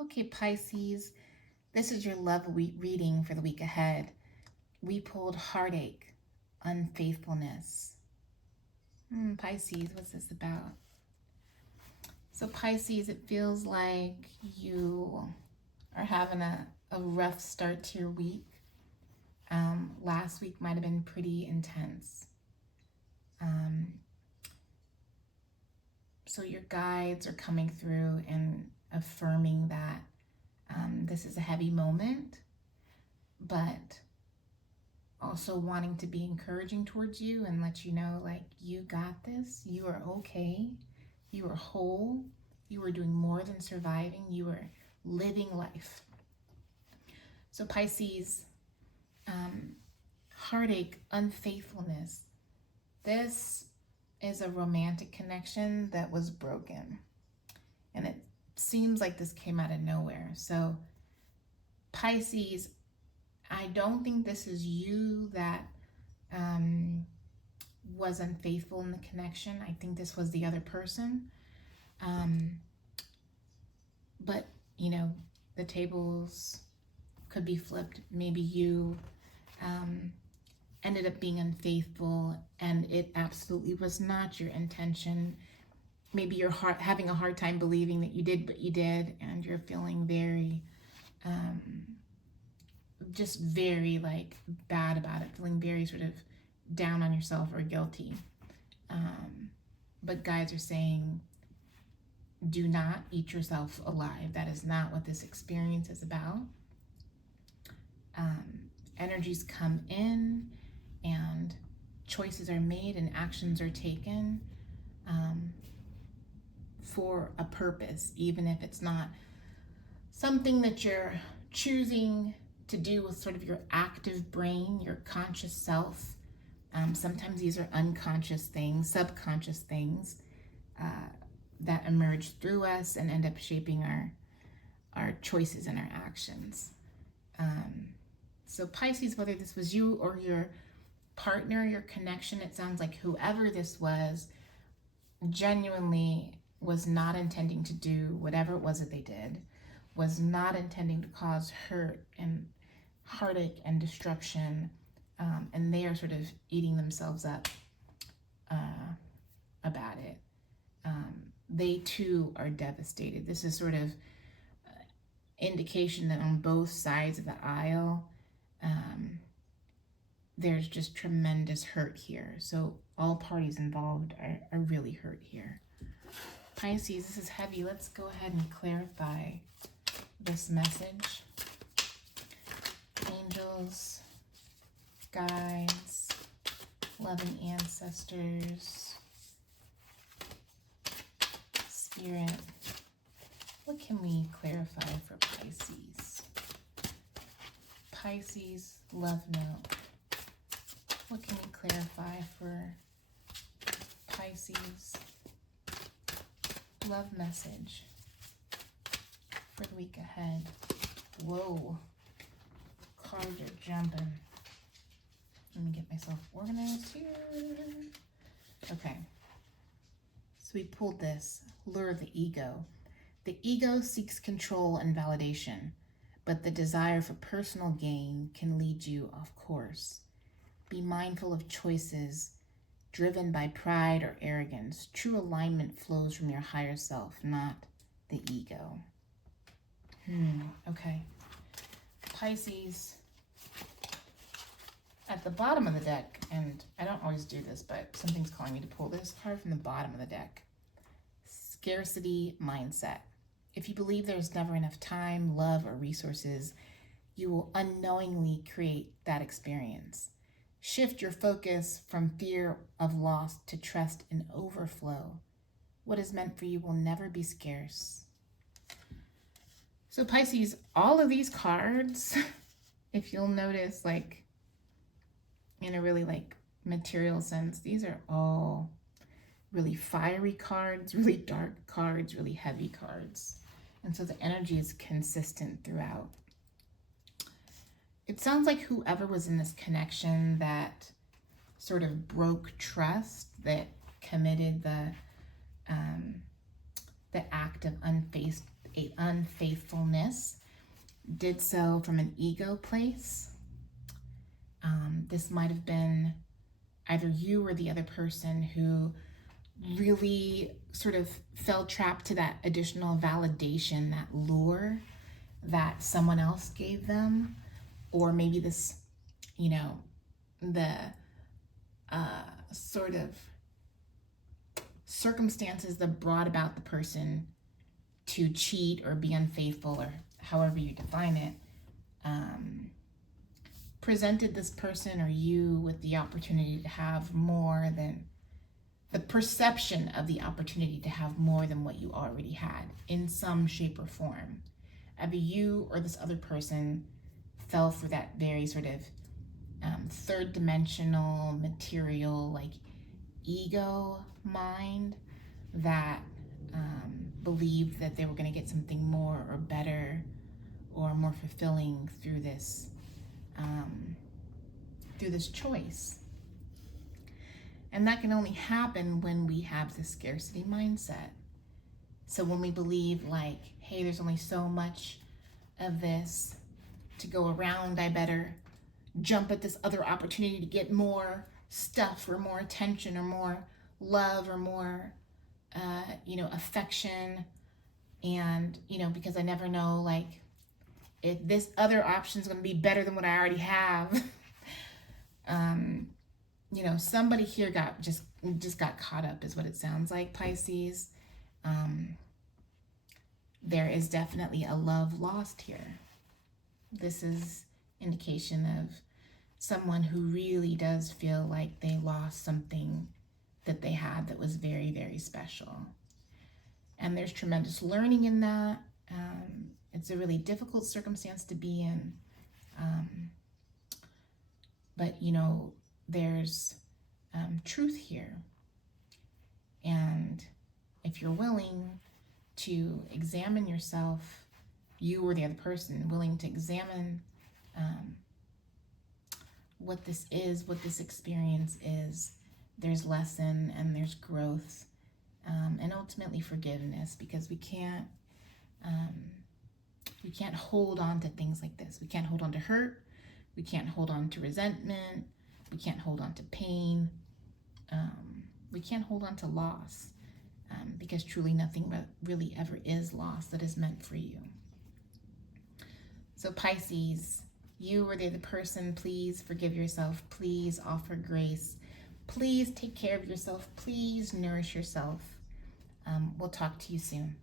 Okay, Pisces, this is your love reading for the week ahead. We pulled heartache, unfaithfulness. Pisces, what's this about? So, Pisces, it feels like you are having a rough start to your week. Last week might have been pretty intense. So, your guides are coming through and affirming that this is a heavy moment, but also wanting to be encouraging towards you and let you know, like, you got this, you are okay, you are whole, you are doing more than surviving, you are living life. So, Pisces, heartache, unfaithfulness. This is a romantic connection that was broken. And it seems like this came out of nowhere. So, Pisces, I don't think this is you that was unfaithful in the connection. I think this was the other person. But, you know, the tables could be flipped. Maybe you ended up being unfaithful and it absolutely was not your intention. Maybe you're having a hard time believing that you did what you did, and you're feeling very just very like bad about it, feeling very sort of down on yourself or guilty. But guides are saying, do not eat yourself alive. That is not what this experience is about. Energies come in and choices are made and actions are taken for a purpose, even if it's not something that you're choosing to do with sort of your active brain, your conscious self. Sometimes these are unconscious things, subconscious things that emerge through us and end up shaping our choices and our actions. So Pisces, whether this was you or your partner, your connection, it sounds like whoever this was genuinely was not intending to do whatever it was that they did, was not intending to cause hurt and heartache and destruction, and they are sort of eating themselves up about it. They too are devastated. This is sort of indication that on both sides of the aisle, there's just tremendous hurt here. So all parties involved are really hurt here. Pisces, this is heavy. Let's go ahead and clarify this message. Angels, guides, loving ancestors, spirit. What can we clarify for Pisces? Pisces, love note. What can we clarify for Pisces? Love message for the week ahead. Whoa. Cards are jumping. Let me get myself organized here. Okay. So we pulled this. Lure of the ego. The ego seeks control and validation, but the desire for personal gain can lead you off course. Be mindful of choices driven by pride or arrogance. True alignment flows from your higher self, not the ego. Okay. Pisces, at the bottom of the deck, and I don't always do this, but something's calling me to pull this card from the bottom of the deck. Scarcity mindset. If you believe there's never enough time, love, or resources, you will unknowingly create that experience. Shift your focus from fear of loss to trust in overflow. What is meant for you will never be scarce. So Pisces, all of these cards, if you'll notice, like in a really like material sense, these are all really fiery cards, really dark cards, really heavy cards. And so the energy is consistent throughout. It sounds like whoever was in this connection that sort of broke trust, that committed the act of a unfaithfulness, did so from an ego place. This might have been either you or the other person who really sort of fell trapped to that additional validation, that lure that someone else gave them, or maybe this, you know, the sort of circumstances that brought about the person to cheat or be unfaithful, or however you define it, presented this person or you with the opportunity to have more than the perception of the opportunity to have more than what you already had in some shape or form. Either you or this other person fell for that very sort of third dimensional material, like ego mind that believed that they were going to get something more or better or more fulfilling through this choice. And that can only happen when we have this scarcity mindset. So when we believe like, hey, there's only so much of this to go around, I better jump at this other opportunity to get more stuff or more attention or more love or more, affection. And, because I never know, like, if this other option is going to be better than what I already have. Somebody here just got caught up is what it sounds like, Pisces. There is definitely a love lost here. This is indication of someone who really does feel like they lost something that they had that was very, very special. And there's tremendous learning in that. It's a really difficult circumstance to be in. But, there's truth here. And if you're willing to examine yourself, you or the other person, willing to examine what this is, what this experience is, there's lesson and there's growth, and ultimately forgiveness, because we can't hold on to things like this. We can't hold on to hurt. We can't hold on to resentment. We can't hold on to pain. We can't hold on to loss, because truly nothing really ever is lost that is meant for you. So Pisces, you or the other person, please forgive yourself. Please offer grace. Please take care of yourself. Please nourish yourself. We'll talk to you soon.